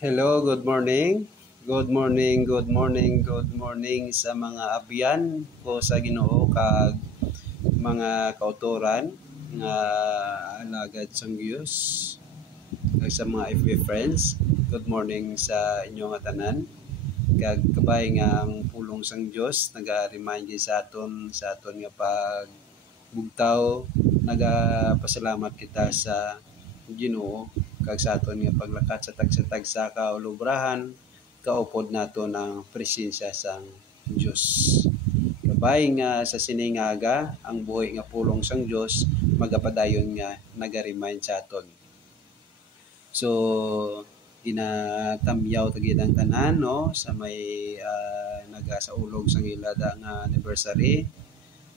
Hello, good morning. Good morning, good morning, good morning sa mga abyan ko sa Ginoo kag mga kautoran nga alagad sang Dios kag sa mga FB friends. Good morning sa inyo nga tanan. Kag kabay nga ang pulong sang Dios naga-remind sa aton nga pag bugtaw nagapasalamat kita sa Ginoo kag sa aton nga paglakat sa tagsa-tag sa kaulubrahan kaupod naton ang presensya sang Dios. Kabay nga sa siningaga ang buhi nga pulong sang Dios magapadayon nga naga-remind sa aton. So ginatamyaw tagid ang tanan no sa may nagasaulog sang ilada nga anniversary,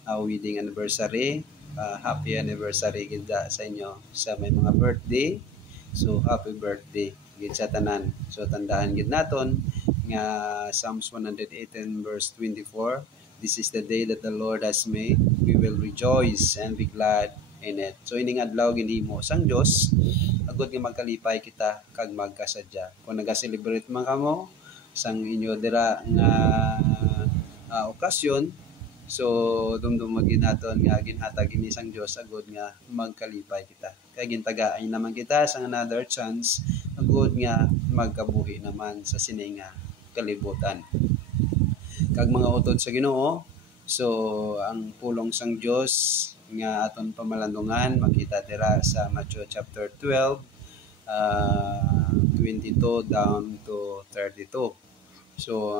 wedding anniversary. Happy anniversary gid sa inyo sa may mga birthday. So happy birthday gid sa tanan. So tandaan gid naton nga Psalms 118 verse 24, this is the day that the Lord has made, we will rejoice and be glad in it. So ining adlaw ginhimo sang Dios agud nga magkalipay kita kag magkasadya. Kung naga-celebrate man kamo sang inyo dira nga okasyon, so dumdumag naton nga ginhatag ini sang Dios agud nga magkalipay kita. Kay gintagaan naman kita sang another chance agud nga magkabuhi naman sa sininga kalibutan. Kag mga utod sa Ginoo, so ang pulong sang Dios nga aton pamalandungan makita dira sa Matthew chapter 12 22 down to 32. So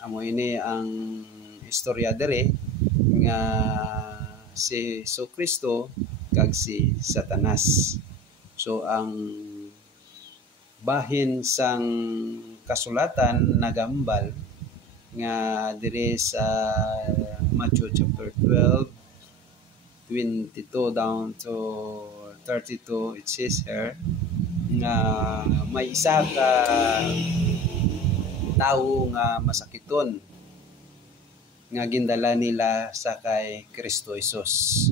amo ini ang istorya dere nga si Kristo kag si Satanas. So ang bahin sang kasulatan nagambal nga dire sa Matthew chapter 12 22 down to 32, it says here nga may isa ka tawo nga masakiton nga gindala nila sa kay Kristo Jesus.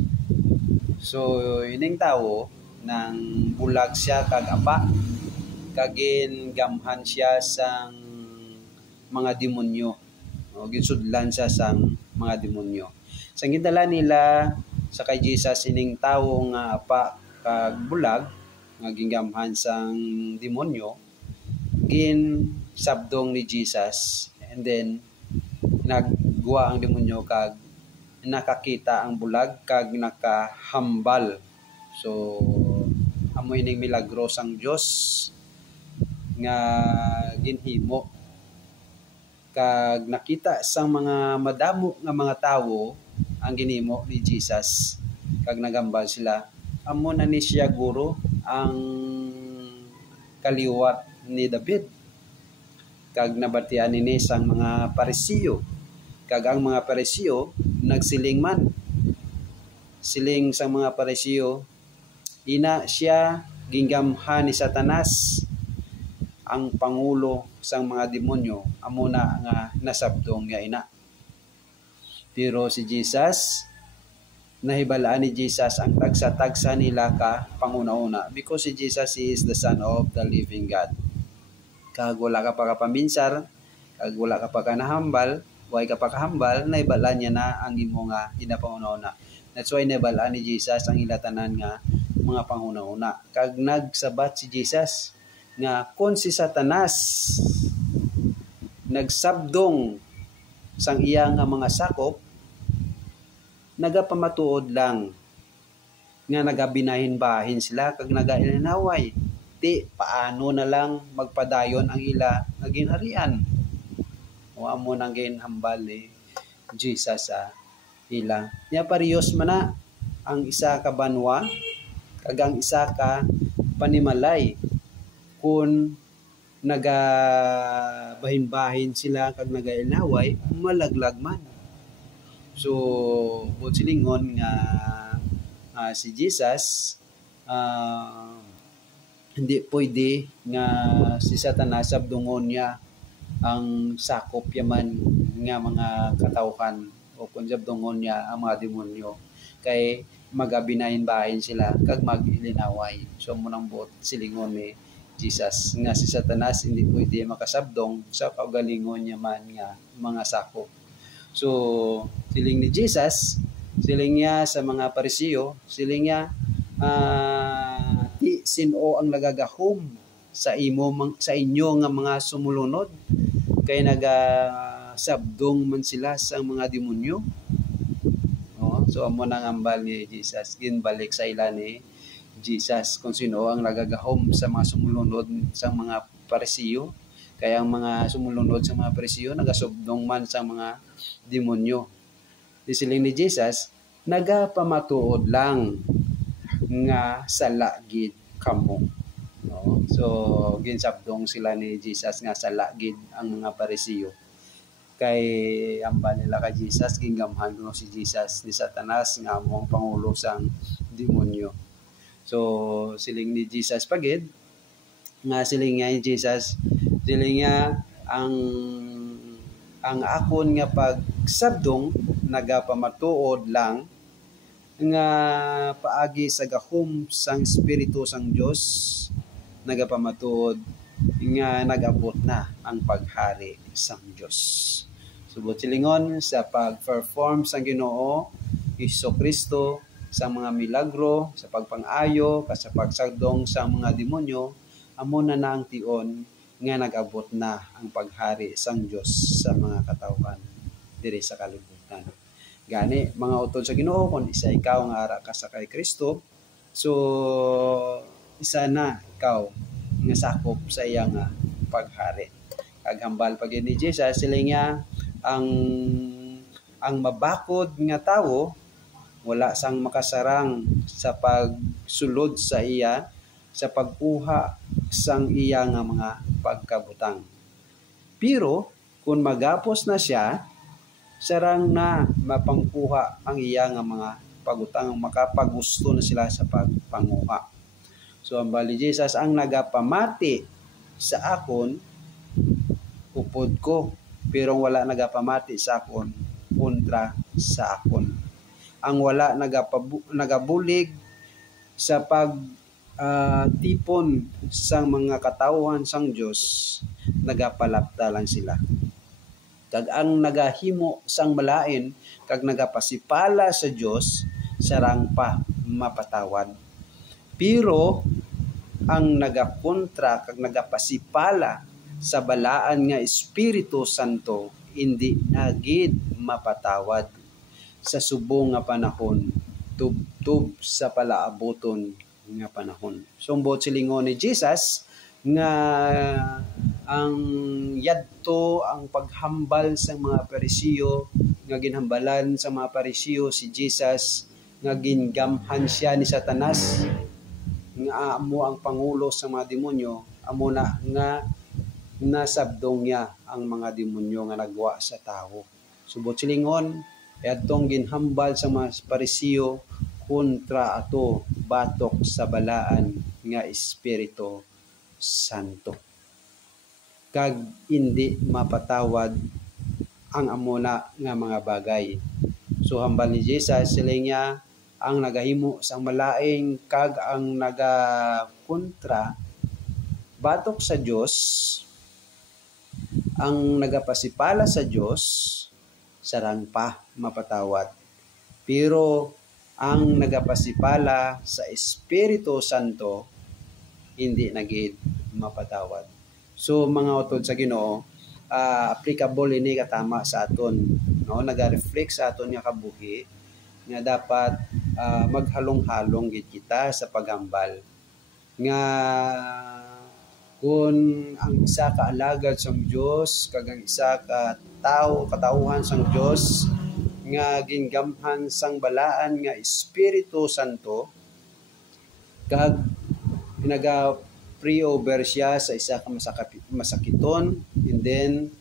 So ining tawo nang bulag siya kag apa kagin gamhan siya sang mga demonyo. Ginsudlan siya sang mga demonyo. Sang gindala nila sa kay Jesus ining tawo nga apa kag bulag nga gingamhan sang demonyo, gin sabdong ni Jesus, and then nagguwa ang demonyo kag nakakita ang bulag kag nakahambal. So amo ining milagro sang Dios nga ginhimo kag nakita sang mga madamo nga mga tawo ang ginhimo ni Jesus kag nagambal sila. Amo na ni siya guro ang kaliwat ni David kag nabatian nini sang mga Parisiyo kag ang mga Parisiyo nagsiling man siling sang mga Parisiyo ina siya gingamhan ni Satanas ang pangulo sang mga demonyo, amo na nga nasabdong nga ina. Pero si Jesus nahibalaan ni Jesus ang tagsa-tagsa nila ka panguna-una because si Jesus is the Son of the living God. Kag wala ka pa kapaminsar, kag wala ka pa kanahambal, way ka pa kahambal, nahibalaan niya na ang imo nga inapauna-una. That's why nahibalaan ni Jesus ang ilatanan nga mga panguna-una. Kag nagsabat si Jesus nga kung si Satanas nagsabdong sang iya nga mga sakop, nagapamatuod lang nga nagabinahin-bahin sila kag nagailinaway ti paano na lang magpadayon ang ila nga ginharian. O amo nang ginhambal ni Jesus sa ila. Nya parehas man na ang isa ka banwa kag ang isa ka panimalay kun nagabahin-bahin sila kag nagailaway malaglag man. So bot silingon nga si Jesus hindi pwede nga si Satanas sabdungon niya ang sakop yaman nga mga katawhan o kung sabdungon niya ang mga demonyo kay magabinahin-bahin sila kag mag-ilinaway. So munang bot silingon ni Jesus nga si Satanas hindi pwede makasabdong sa kaugalingon niya man nga mga sakop. So siling ni Jesus, siling niya sa mga Parisiyo, siling niya ti sino ang nagagahom sa inyo nga mga sumulunod kay nagasabdong man sila sa mga demonyo. So amo nang ambal ni Jesus, ginbalik sa ila ni Jesus kung sino ang nagagahom sa mga sumulunod sa mga Parisiyo. Kaya ang mga sumulunod sa mga Parisiyo nagasubdong man sa mga demonyo. Siling ni Jesus, nagapamatuod lang nga sala gid kamo. So ginsabdong sila ni Jesus nga sala gid ang mga Parisiyo. Kay amba nila kay Jesus, gingamhan no si Jesus ni Satanas nga among pangulo sang demonyo. So siling ni Jesus pagid nga siling nga ni Jesus, siling nga ang akon nga pagsabdong nagapamatuod lang nga paagi sa gahom sang Espiritu sang Dios, nagapamatuod nga nagabot na ang paghari sang Dios. Subot silingon sa pag-perform sang Ginoo Hesukristo sa mga milagro, sa pagpang-ayo, sa pagsagdong sa mga demonyo, amo na ang tion nga nag-abot na ang paghari sang Dios sa mga katawhan diri sa kalibutan. Gani mga utod sa Ginoo, kung isa ikaw nga ara ka sa kay Kristo, so isa na ikaw nga sakop sa iya nga paghari. Kaghambal pag ni Jesus, sila nga ang mabakod nga tawo wala sang makasarang sa pagsulod sa iya, sa pagkuha sang iya nga mga pagkabutang. Pero kung magapos na siya, sarang na mapangkuha ang iya nga mga pagutang, makapagusto na sila sa pagpanguha. So ang bali Jesus, ang nagapamati sa akon, upod ko, pero wala nagapamati sa akon, kontra sa akon. Ang wala nagabulig sa tipon sang mga katawhan sang Dios, nagapalapta lang sila. Kag ang nagahimo sang malain kag nagapasipala sa Dios, sarang pa mapatawad. Pero ang nagakontra kag nagapasipala sa balaan nga Espiritu Santo, hindi na gid mapatawad sa subong nga panahon, tubtub sa palaaboton nga panahon. Sumbot silingon ni Jesus nga ang yadto ang paghambal sa mga Parisiyo, nga ginhambalan sa mga Parisiyo si Jesus, nga gingamhan siya ni Satanas, nga amo ang pangulo sa mga demonyo, amo na nga nasabdong niya ang mga demonyo nga nagwa sa tao. Subot silingon, atong ginhambal sa mga Parisiyo kontra ato batok sa balaan nga Espiritu Santo. Kag hindi mapatawad ang amuna nga mga bagay. So hambal ni Jesus, sila niya ang nagahimo sa malaing kag ang nagakontra batok sa Dios, ang nagapasipala sa Dios, sarang pa mapatawad. Pero ang nagapasipala sa Espiritu Santo, hindi na gid mapatawad. So mga utod sa Ginoo, applicable ini katama sa aton, no? Naga-reflect sa aton nga kabuhi nga dapat maghalong-halong gid kita sa paghambal. Nga kung ang isa ka alagad sang Dios kag ang isa ka katawhan sang Dios nga gingamhan sang balaan nga Espiritu Santo, kag pray over siya sa isa ka masakiton, and then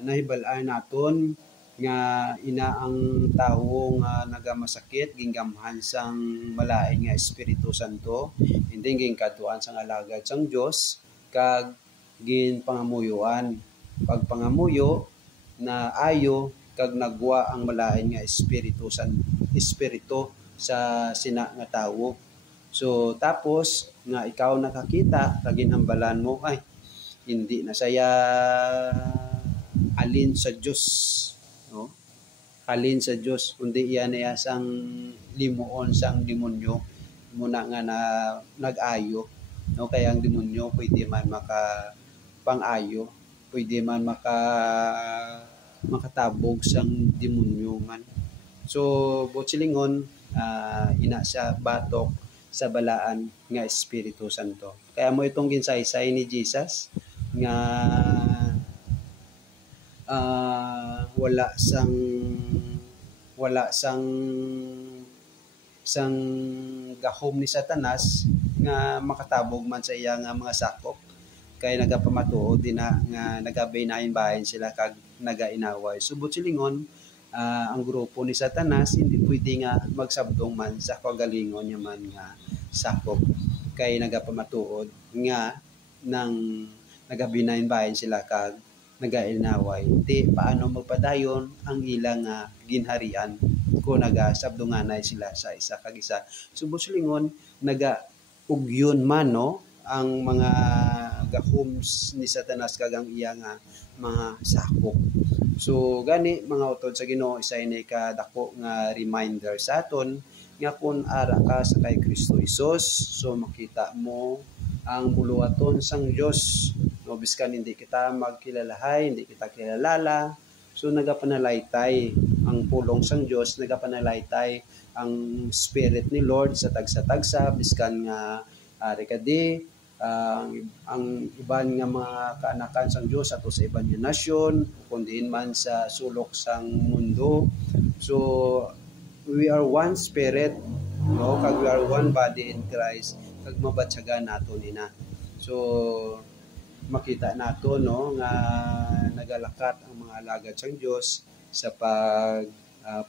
nahibal-an naton nga ina ang tawo nga nagamasakit gingamhan sang malain nga Espiritu Santo, and then ginkaduan sang alagad sang Dios kag ginpangamuyuan. Pagpangamuyo na ayo kag nagwa ang malain nga espiritu sa sina nga tawo. So tapos nga ikaw nakakita kag ginhambalan mo ay hindi na saya alin sa Dios, no? Alin sa Dios kundi iyan ay sang limuon sang demonyo muna nga na nag-ayo, no? Kaya ang demonyo pwede man maka pang-ayo, pwede man makatabog sang demonyo man. So butsilingon ina siya batok sa balaan nga Espiritu Santo. Kaya mo itong ginsaysay ni Jesus nga wala sang gahom ni Satanas nga makatabog man sa iya nga mga sakop kay nagapamatuod din na nga nagabinahin-bahin sila kag nagainaway. So butsilingon ang grupo ni Satanas hindi pwede nga magsabdong man sa kagalingon niya man nga sakop kay nagapamatuod nga nang nagabinahin-bahin sila kag nagainaway. Di paano magpadayon ang ilang ginharian kung nagasabdunganay sila sa isa kag isa. So butsilingon nagaugyon man no ang mga gahoms ni Satanas kag ang iya nga mga sakop. So gani mga utod sa Ginoo isa ini ka dako nga reminder sa aton nga kung ara ka sa kay Kristo Hesus so makita mo ang buluhaton sang Dios. No biskan hindi kita magkilalahay, hindi kita kilalala. So nagapanalaytay ang pulong sang Dios, nagapanalaytay ang spirit ni Lord sa tagsa-tagsa biskan nga ari kadi ang iban nga mga kaanakan sang Dios ato sa iban nga nasyon kundiin man sa sulok sang mundo. So we are one spirit, no, kag we are one body in Christ kag mabatsagan nato nina. So makita nato no nga nagalakat ang mga alagad sang Dios sa pag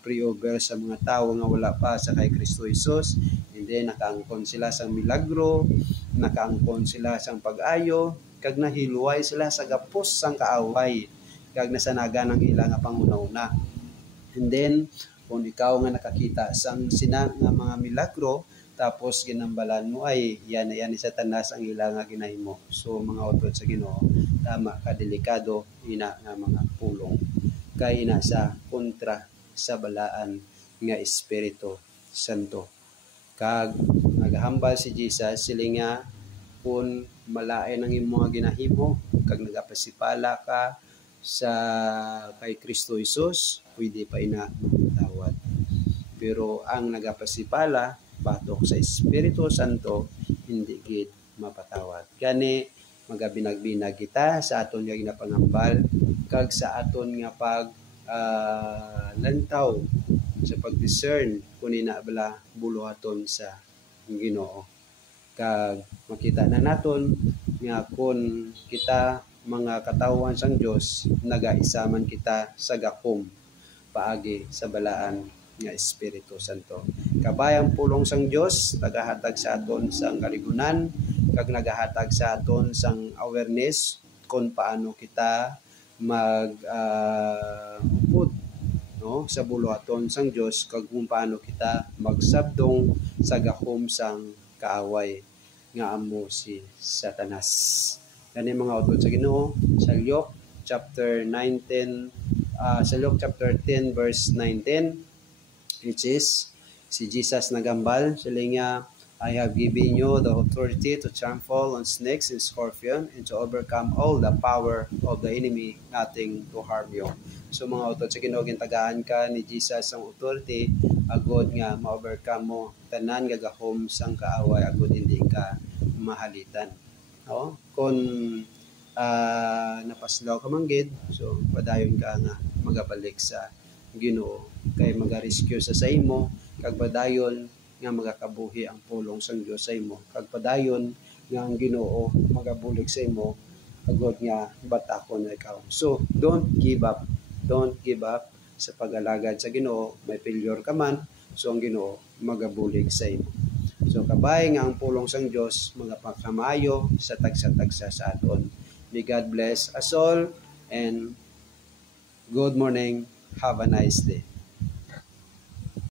pre-over sa mga tao nga wala pa sa kay Kristo Hesus. Hindi nakaangkon sila sang milagro, nakaangkon sila sang pag-ayo, kag nahilway sila sa gapos sang kaaway, kag nasanagan ang ilang nga pangunahuna. And then kung ikaw nga nakakita sang sina nga mga milagro tapos ginambalan mo ay yan ni Satanas ang ilang nga ginahimo. So mga utod sa Ginoo, tama ka delikado ina nga mga pulong kay ina sa kontra sa balaan nga Espiritu Santo. Kag naghambal si Jesus sila nga kung malain ang imong ginahimo kag nagapasipala ka sa kay Kristo Hesus, pwede pa ina matawad. Pero ang nagapasipala batok sa Espiritu Santo hindi gid mapatawad. Gani magabinag-binag kita sa aton nga ginapangambal kag sa aton nga pag lantaw sa pag-discern kung ina bala buluhaton sa Ginoo. Kag makita na naton nga kung kita mga katawan sang Dios nagaisa man kita sa gahom paagi sa balaan nga Espiritu Santo. Kabayang pulong sang Dios nagahatag sa aton sang kaligunan kag nagahatag sa aton sang awareness kung paano kita upod no sa buluhaton sang Dios kag kung paano kita magsabdong sa gahom sang kaaway nga amo si Satanas. Kani mga utod sa Ginoo sa Luke chapter 19 sa Luke chapter 10 verse 19 which is si Jesus nagambal sila nga I have given you the authority to trample on snakes and scorpion and to overcome all the power of the enemy, nothing to harm you. So mga utod sa Ginoo gintagaan ka ni Jesus ang authority agod nga ma-overcome mo tanan nga gahom sang kaaway agod hindi ka mahalitan. No? Kung napaslaw ka manggid, so padayon ka nga magabalik sa Ginoo kay maga-rescue sa imo kag padayon nga magakabuhi ang pulong sang Dios sa imo kag padayon nga ang Ginoo magabulig sa imo agod nga batakon na ikaw. So don't give up sa pag-alagad sa Ginoo. May failure ka man, so ang Ginoo magabulig sa imo. So kabay nga ang pulong sang Dios magapakamayo sa tagsa-tagsa sa aton. May God bless us all and good morning. Have a nice day.